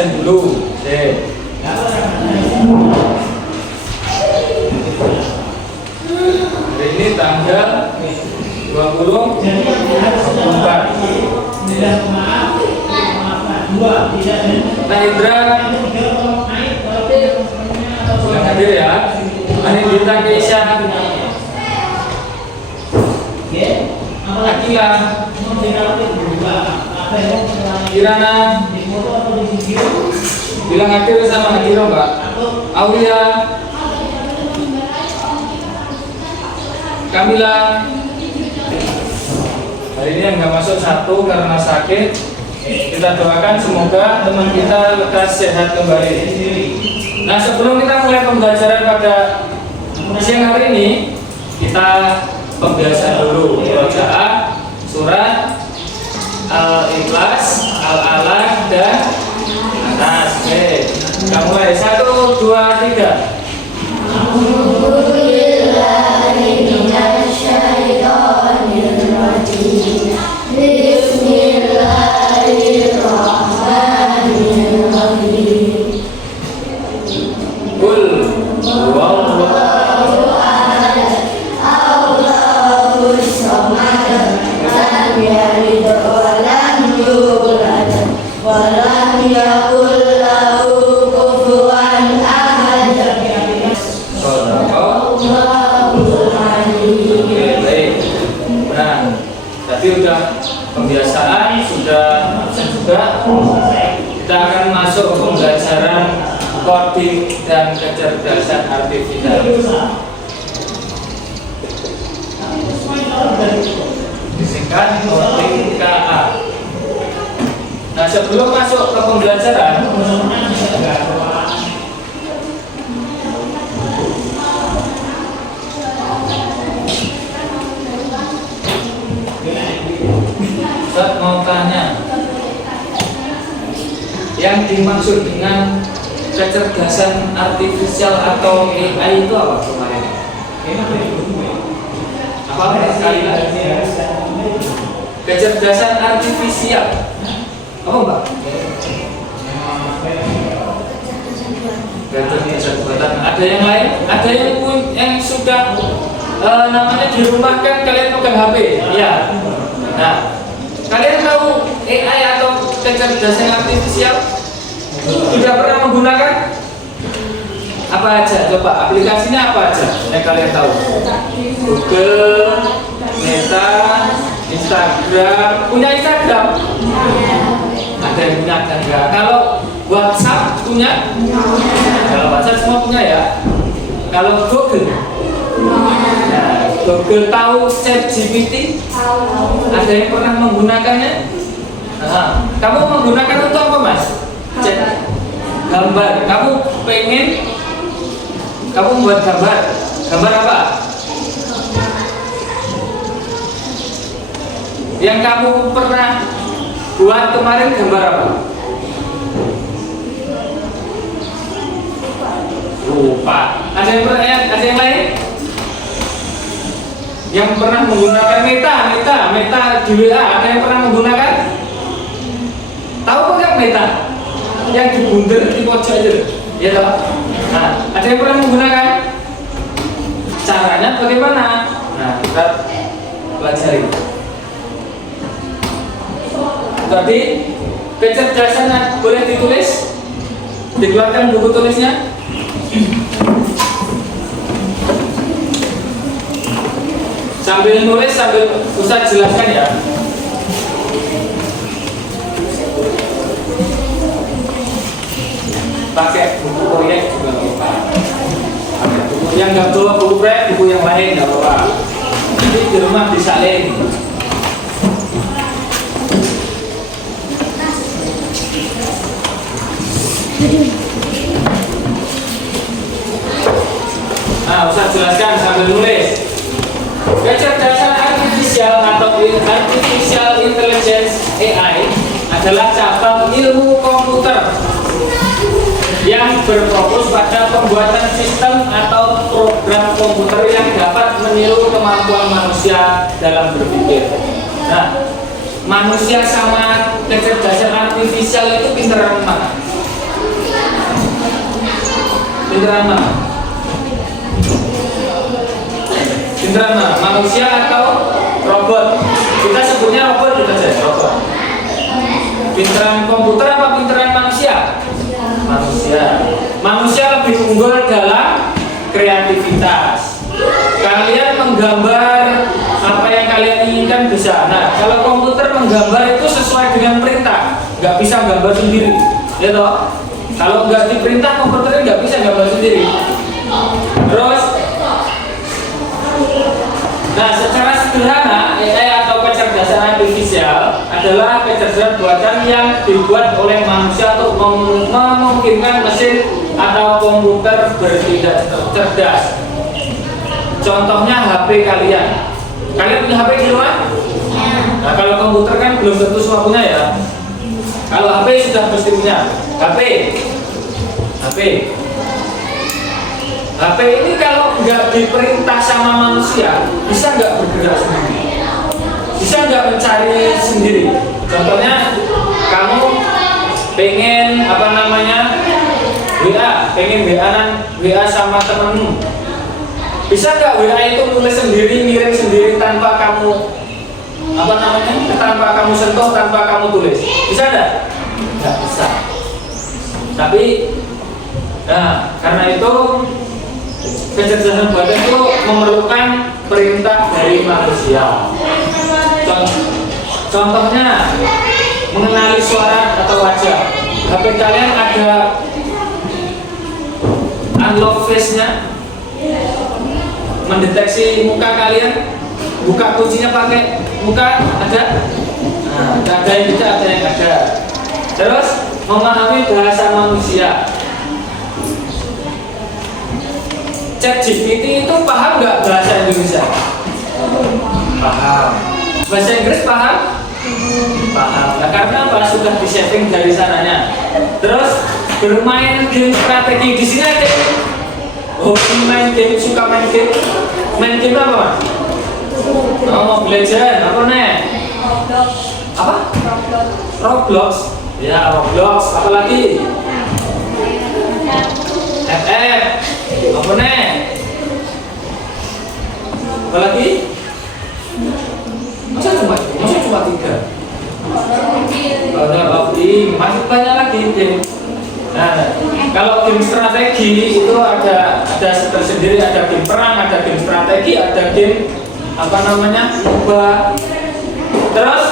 absen dulu. Oke. Hari ini tanggal 24. Nah, Indra yang hadir ya. Anindita Keisha, Akila, Kirana, bilang hadir sama hadir Mbak. Aulia, Kamila. Hari ini yang nggak masuk satu karena sakit. Kita doakan semoga teman kita lekas sehat kembali. Nah, sebelum kita mulai pembelajaran pada siang hari ini, kita pembiasaan dulu bacaan surat Al-Ikhlas, Al-Alaq, dan Anas. Oke, kita mulai 1, 2, 3. Pembiasaan sudah juga, kita akan masuk pembelajaran coding dan kecerdasan artifisial. Disingkat coding KA. Nah, sebelum masuk ke pembelajaran, Ustaz mau tanya, yang dimaksud dengan kecerdasan artifisial atau AI itu apa kemarin? Apa sekali lagi? Kecerdasan artifisial apa Mbak? Ada yang lain? Ada yang sudah namanya dirumahkan, kalian pegang HP? Ya. Nah, kalian tahu AI atau kecerdasan artifisial? Sudah pernah menggunakan? Apa aja? Coba aplikasinya apa aja yang kalian tahu? Google, Meta, Instagram. Punya Instagram? Ada yang punya, ada enggak? Kalau WhatsApp punya? Kalau WhatsApp semua punya ya? Kalau Google? Nah, Google tahu ChatGPT? Ada yang pernah menggunakannya? Nah, kamu menggunakan untuk apa Mas? Chat gambar. Kamu pengen membuat gambar. Gambar apa? Yang kamu pernah buat kemarin gambar apa? Lupa. Ada yang pernah? Ada yang lain? Yang pernah menggunakan Meta di WA, ada yang pernah menggunakan? Tahu nggak Meta? Yang dibundir di pojok aja, ya toh? Nah, ada yang pernah menggunakan? Caranya bagaimana? Nah, kita pelajari. Tadi kecerdasan boleh ditulis, dikeluarkan buku tulisnya. Sambil nulis, sambil Ustaz jelaskan ya. Pakai buku proyek juga nggak apa-apa. Buku yang nggak bawa buku proyek, buku yang lain nggak apa-apa. Nanti di rumah disalin. Nah, Ustaz jelaskan sambil nulis. Kecerdasan artifisial atau artificial intelligence AI adalah cabang ilmu komputer yang berfokus pada pembuatan sistem atau program komputer yang dapat meniru kemampuan manusia dalam berpikir. Nah, manusia sama kecerdasan artifisial itu pinteran mana? Pinteran mana? Pinteran mana? Manusia atau robot? Kita sebutnya robot juga saja, robot. Pinteran komputer apa pinteran manusia? Manusia. Manusia lebih unggul dalam kreativitas. Kalian menggambar apa yang kalian inginkan bisa. Nah, kalau komputer menggambar itu sesuai dengan perintah, nggak bisa gambar sendiri, ya toh? Kalau nggak diperintah komputernya nggak bisa gambar sendiri. Terus, nah secara sederhana AI atau kecerdasan artifisial adalah kecerdasan buatan yang dibuat oleh manusia untuk memungkinkan mesin atau komputer bertindak cerdas. Contohnya HP kalian. Kalian punya HP di rumah? Nah, kalau komputer kan belum tentu semua punya ya. Kalau HP sudah pasti punya. HP ini kalau nggak diperintah sama manusia, bisa nggak bergerak sendiri? Bisa nggak mencari sendiri? Contohnya, kamu pengen pengen WA sama temenmu. Bisa nggak WA itu nulis sendiri, ngirim sendiri tanpa kamu tanpa kamu sentuh, tanpa kamu tulis? Bisa nggak? Nggak bisa. Tapi, nah karena itu kecerdasan buatan itu memerlukan perintah dari manusia. Contohnya, mengenali suara atau wajah. HP kalian ada unlock face-nya, mendeteksi muka kalian, buka kuncinya pakai muka, ada? Nah, ada yang tidak, ada yang ada. Terus memahami bahasa manusia. ChatGPT itu paham nggak bahasa Indonesia? Paham. Bahasa Inggris paham? Paham. Nah, karena apa? Sudah di saving dari sananya. Terus bermain game strategi di sini ada. Hobi main game, suka main game. Main game apa? Mobile Legends, apa nih? Apa? Roblox. Ya, Roblox. Apa lagi? FF. Apa nih? Apa lagi? Masa cuma 3? Ada lagi, masih banyak lagi game. Nah, kalau game strategi itu ada tersendiri, ada game perang, ada game strategi, ada game MOBA. Terus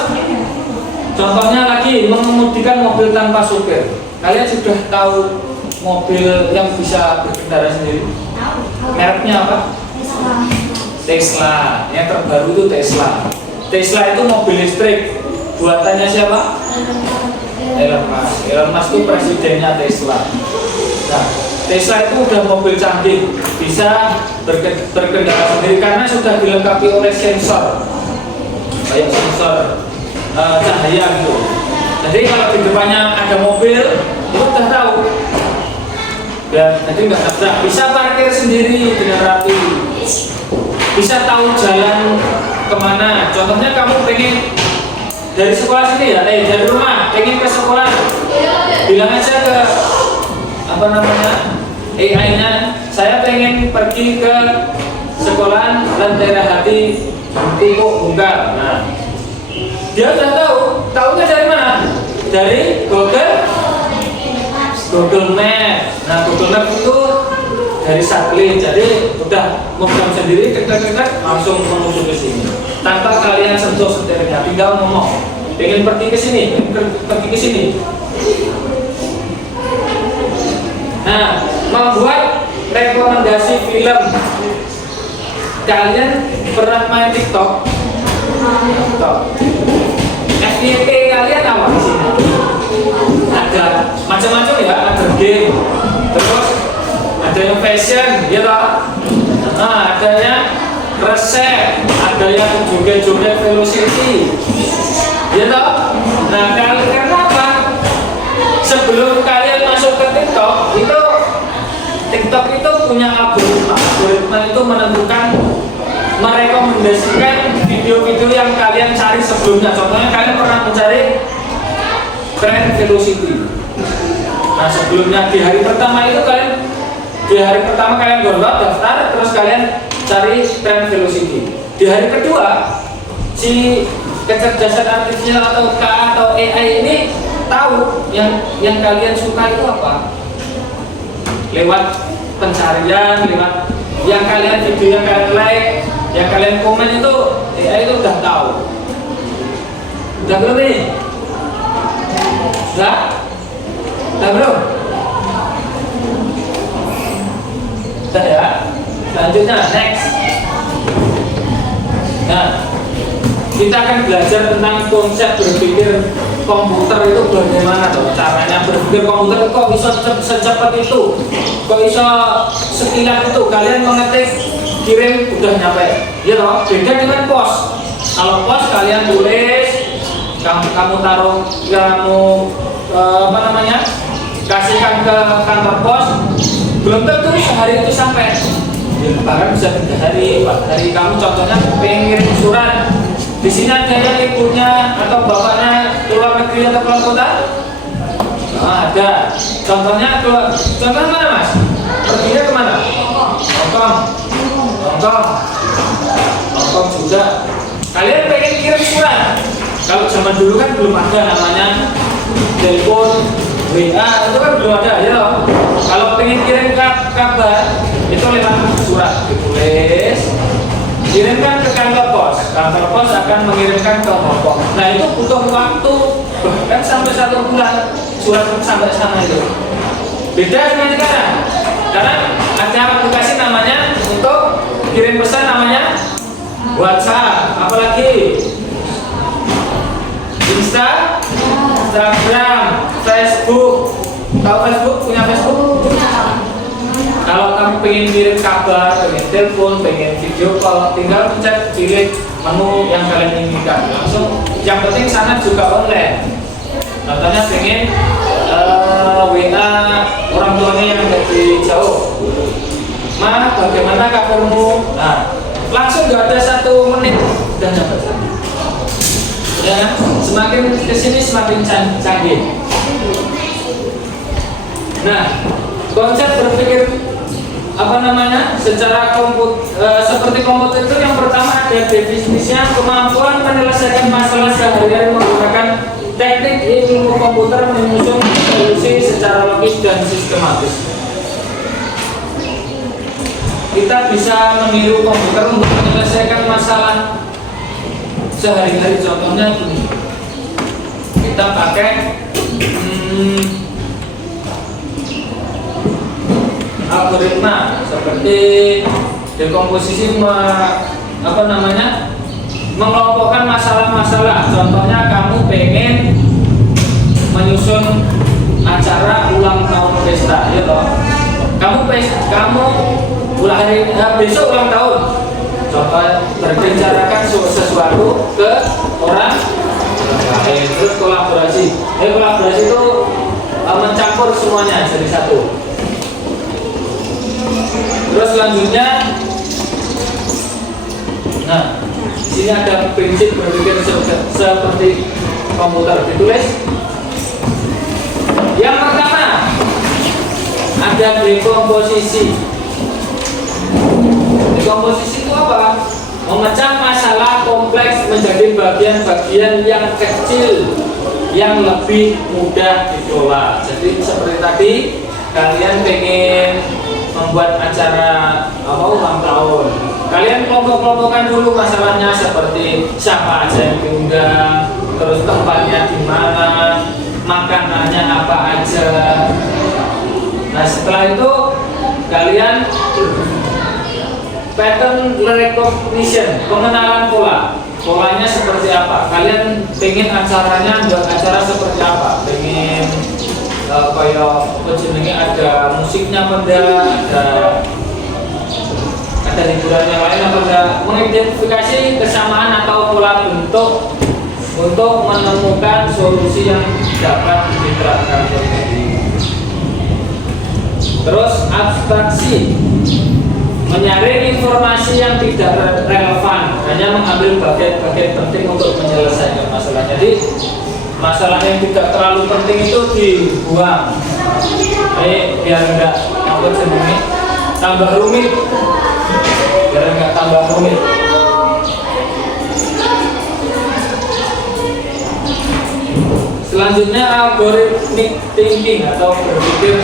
contohnya lagi mengemudikan mobil tanpa supir. Kalian sudah tahu mobil yang bisa berkendara sendiri? Mereknya apa? Tesla. Yang terbaru itu Tesla. Tesla itu mobil listrik. Buatannya siapa? Elon Musk. Elon Musk itu presidennya Tesla. Nah, Tesla itu udah mobil canggih, bisa berkendara sendiri karena sudah dilengkapi oleh sensor, kayak sensor cahaya gitu. Jadi kalau di depannya ada mobil, itu udah tahu. Ya, jadi nggak nabrak. Bisa parkir sendiri dengan rapi. Bisa tahu jalan kemana. Contohnya kamu pengen dari sekolah sini ya, dari rumah pengen ke sekolah, bilang aja ke AI-nya, saya pengen pergi ke sekolah Lentera Hati Pupuk Bungkar. Nah, dia udah tahunya dari mana? Dari Google Map. Nah, Google Map itu dari satelit, jadi udah program sendiri, langsung menuju ke sini tanpa kalian sentuh setirnya, tinggal ngomong pengen pergi ke sini, pergi ke sini. Nah, membuat rekomendasi film. Kalian pernah main TikTok? FYP kalian apa di sini? Ada macam-macam ya, ada game, terus ada yang fashion, ya toh? Nah, ada yang resep, ada yang joget-joget velocity, ya toh? Nah, karena apa? Sebelum kalian masuk ke TikTok itu punya algoritma itu menentukan, merekomendasikan video-video yang kalian cari sebelumnya. Contohnya kalian pernah mencari tren velocity. Nah, sebelumnya di hari pertama itu kalian Di hari pertama kalian download, daftar, terus kalian cari trend velocity. Di hari kedua, si kecerdasan artifisial atau KA atau AI ini tahu yang kalian suka itu apa. Lewat pencarian, lewat yang kalian video yang kalian like, yang kalian komen itu AI itu udah tahu. Udah belum ini? Sudah? Udah belum? Sudah ya? Selanjutnya, next. Nah, kita akan belajar tentang konsep berpikir komputer itu bagaimana tuh caranya berpikir komputer kok bisa secepat itu, kok bisa sekilat itu. Kalian mengetik kirim udah nyampe, ya toh. Beda dengan pos. Kalau pos kalian tulis, kamu taruh, kamu kasihkan ke kantor pos, belum tentu sehari itu sampai. Ya, bahkan bisa 3 hari, 4 hari. Kamu contohnya pengen surat, di sini ada yang ibunya atau bapaknya keluar negeri atau keluar kota? Nah, ada. Contohnya mana mas? Perginya kemana? Hongkong juga. Kalian pengen kirim surat? Kalau zaman dulu kan belum ada namanya telepon, WA, itu kan belum ada ya loh. Kalau pengen kirim kabar itu lewat surat, ditulis, kirimkan ke kantor pos. Kantor pos akan mengirimkan ke Hongkong. Nah itu butuh waktu bahkan sampai 1 bulan surat sampai sana itu. Beda dengan sekarang. Karena ada aplikasi namanya untuk kirim pesan namanya WhatsApp, apalagi Instagram, Facebook. Tahu Facebook? Punya Facebook? Kalau kamu pengen kirim kabar, pengen telepon, pengen video call, tinggal pencet pilih menu yang kalian inginkan langsung. Yang penting sana juga online. Contohnya pengen WA orang tuanya yang dari jauh, Ma, bagaimana kabarmu? Nah, langsung gak ada 1 menit udah nyampe sana. Ya, semakin kesini semakin canggih. Nah, konsep berpikir secara seperti komputer itu yang pertama ada definisinya, kemampuan menyelesaikan masalah sehari-hari menggunakan teknik ilmu komputer menyusun solusi secara logis dan sistematis. Kita bisa meniru komputer untuk menyelesaikan masalah sehari-hari. Contohnya gini, kita pakai algoritma seperti dekomposisi mengelompokkan masalah-masalah. Contohnya kamu pengen menyusun acara ulang tahun pesta, ya toh. Kamu besok ulang tahun. Contoh berbicarakan sesuatu ke orang lain, terus kolaborasi. Kolaborasi itu mencampur semuanya jadi satu. Terus selanjutnya, nah, di sini ada prinsip berpikir seperti komputer, ditulis. Yang pertama ada dekomposisi. Dekomposisi itu apa? Memecah masalah kompleks menjadi bagian-bagian yang kecil yang lebih mudah dikelola. Jadi seperti tadi, kalian pengen membuat acara ulang tahun, kalian kelompok-kelompokkan dulu masalahnya seperti siapa aja yang diundang, terus tempatnya di mana, makanannya apa aja. Nah setelah itu kalian pattern recognition, pengenalan polanya seperti apa. Kalian pengen acaranya buat acara seperti apa, pengen ada musiknya ada hiburan yang lain apa enggak, mengidentifikasi kesamaan atau pola bentuk untuk menemukan solusi yang dapat diterapkan. Terus abstraksi, menyaring informasi yang tidak relevan, hanya mengambil bagian-bagian penting untuk menyelesaikan masalah. Jadi masalah yang tidak terlalu penting itu dibuang, biar enggak sendiri. tambah rumit, biar nggak tambah rumit. Selanjutnya algorithmic thinking atau berpikir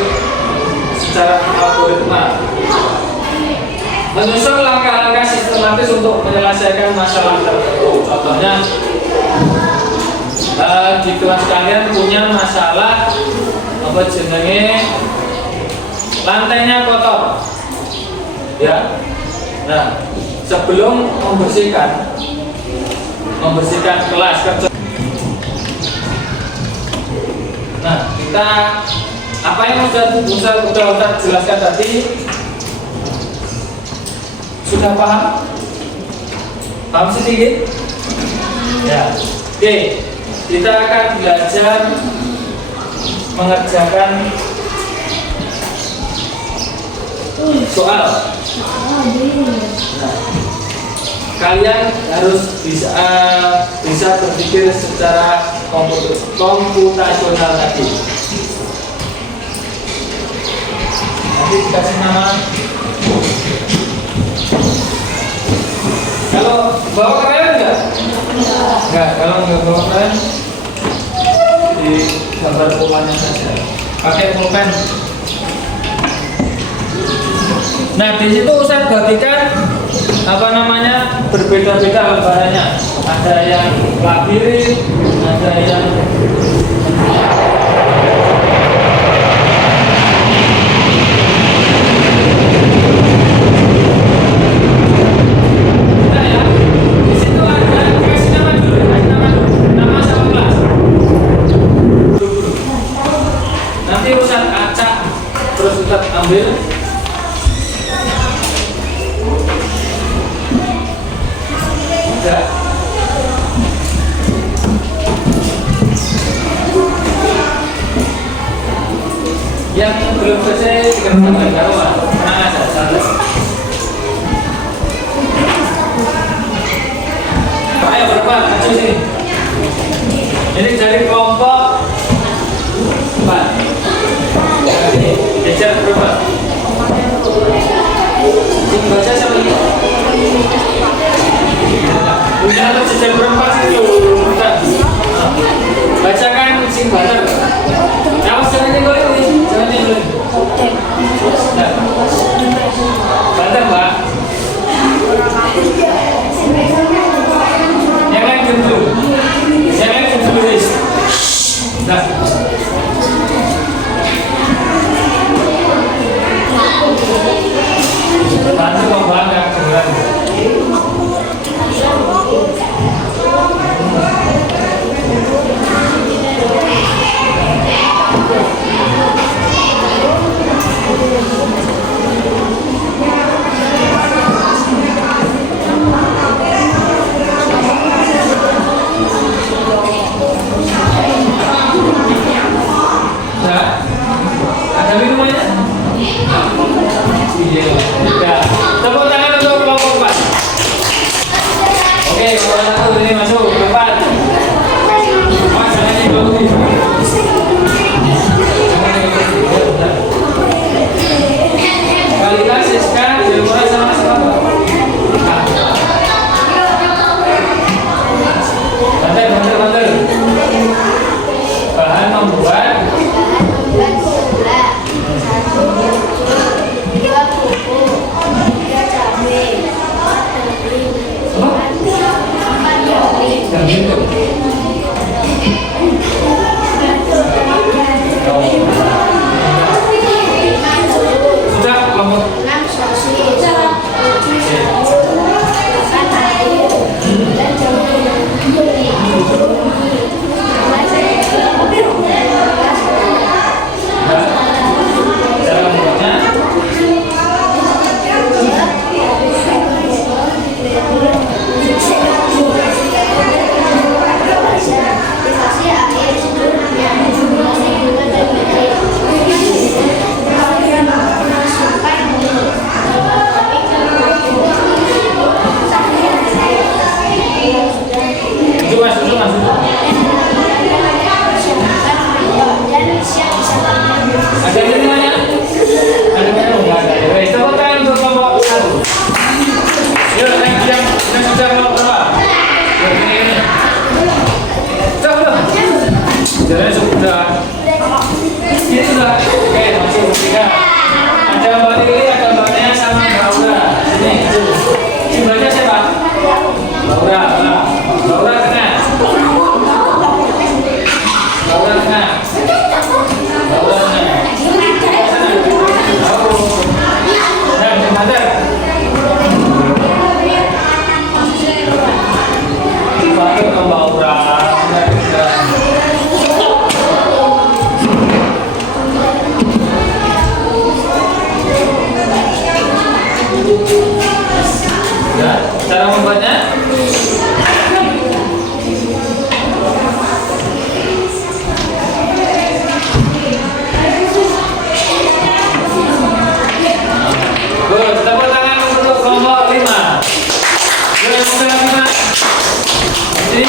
secara algoritma, menyusun langkah-langkah sistematis untuk menyelesaikan masalah tertentu. Contohnya di kelas kalian punya masalah apa jenenge lantainya kotor, ya. Nah, sebelum membersihkan kelas kerja. Nah, kita apa yang sudah jelaskan tadi sudah paham? Paham sedikit? Ya. Oke, kita akan belajar mengerjakan soal. Nah, kalian harus bisa berpikir secara komputasional tadi. Nanti dikasih nama. Kalau bawa keren enggak? Enggak, kalau nggak bawa keren di gambar pulpennya saja. Pakai pulpen. Nah, di situ saya bagikan apa namanya berbeda-beda lembarannya. Ada yang labirin, ada yang ambil ya. Yang belum selesai dikerjakan gambar tenang aja, santai. Ayo berapa? Maju sini. Ini dari kelompok 4. Jajar berapa? Sing baca sama ini. Udah lo jajar berapa sih? Bacakan sing baca. Awas jangan nyenggol ini, jangan nyenggol. Banter mbak. Yang lain dulu. Yang lain dulu guys. Nah. Bantu membanggakan dengan ada minumannya? Iya. Ya. Tepuk tangan untuk kelompok 4. Oke, kelompok 1 ini masuk depan. Mas, jangan nyenggol. Kalita, Siska, Jelmura sama siapa? Banter. Bahan membuat sudah kelompok ada yang mana? Ada yang mana? Enggak ada. Wes, tepuk tangan. Sejarahnya sudah. Ini sudah. Oke, masuk tiga. Ada Mbak Lili, ada Mbak Nea sama Mbak Laura. Sini, jumlahnya siapa? Laura, Laura tengah. Laura tengah. Laura tengah. Nah, jembatan. Jembatan ke Laura. Ya, cara membuatnya tepuk tangan untuk kelompok 5. Boleh buka 5. Sini.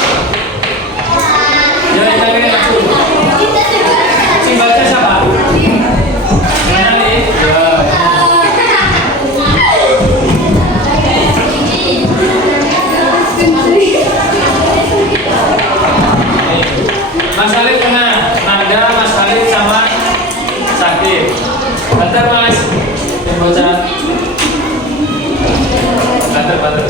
Jangan kalian dulu. Simbolnya siapa? Mana nih? Ya. Mas Khalid kena Nada, Mas Khalid sama Sakit. Banter Mas, yang bocah. Banter. Banter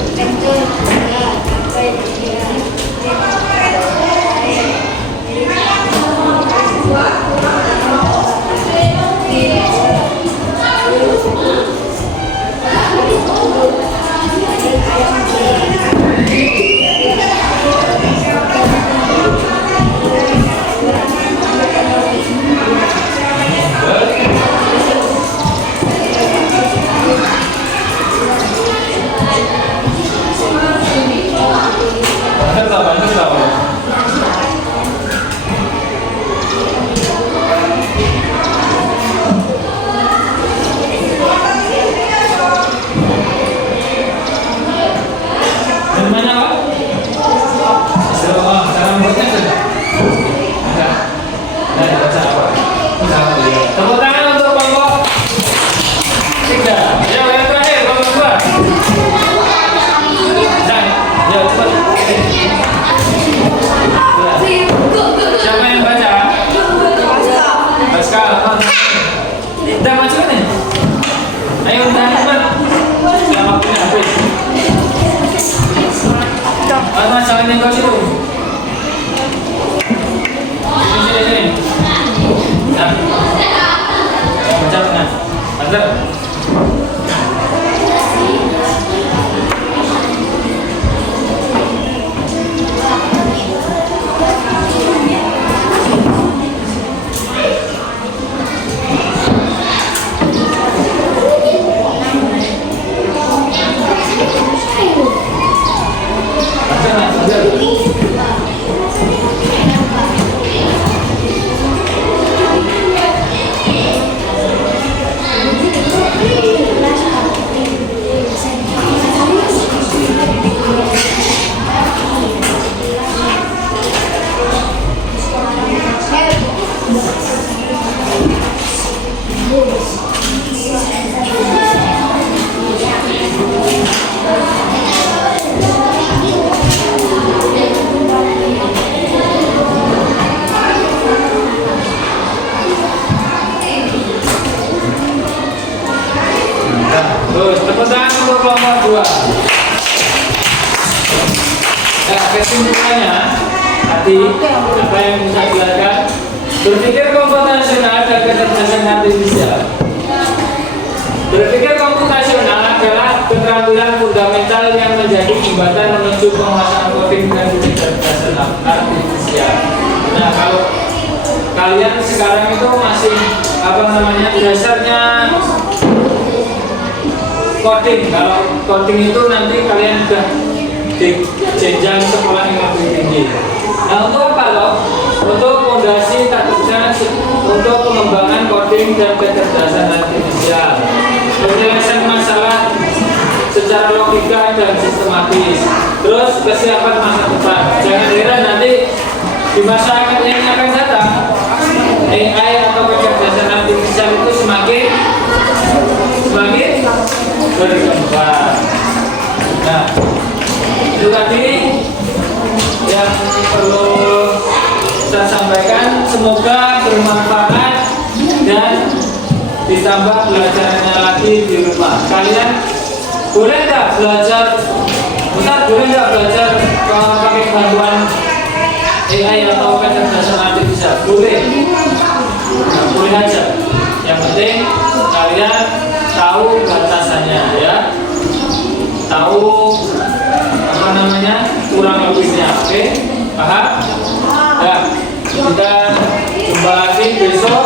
tau. Dari mana Pak? Cara membuatnya sudah? Enggak. Nah, baca apa? Tepuk tangan untuk kelompok 3. Ya, yang terakhir kelompok 2. Nah, ya cepat. Siapa yang baca? Pascal. Udah maju nih. Ayo udah cepat. Waktunya habis. Mas jangan nyenggol situ. Sini. Nah. Baca tengah. Banter. Terus tepuk tangan untuk kelompok 2. Nah, kesimpulannya tadi apa yang bisa dilakukan? Berpikir komputasional dan kecerdasan artifisial. Berpikir komputasional adalah keterampilan fundamental yang menjadi jembatan menuju penguasaan coding dan kecerdasan artifisial. Nah, kalau kalian sekarang itu masih dasarnya coding. Kalau coding itu nanti kalian sudah di jenjang sekolah yang lebih tinggi. Nah, untuk apa loh? Untuk fondasi untuk pengembangan coding dan kecerdasan artifisial, penyelesaian masalah secara logika dan sistematis, terus kesiapan masa depan. Jangan heran nanti di masyarakat yang akan datang AI atau kecerdasan artifisial itu semakin berkembang. Nah, itu tadi yang perlu saya sampaikan. sampaikan semoga bermanfaat dan ditambah belajarnya lagi di rumah. Kalian boleh nggak belajar? Ustaz, boleh nggak belajar kalau pakai bantuan AI atau kecerdasan artifisial? Boleh. Nah, boleh aja. Yang penting kalian tahu batasannya ya. Tahu apa namanya? Kurang lebihnya. Oke? Paham? Ya. Kita jumpa lagi besok.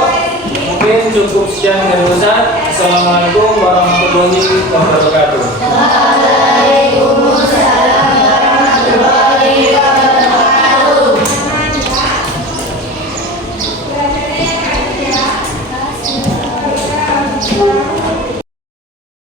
Mungkin cukup sekian dari Ustaz. Assalamualaikum warahmatullahi wabarakatuh.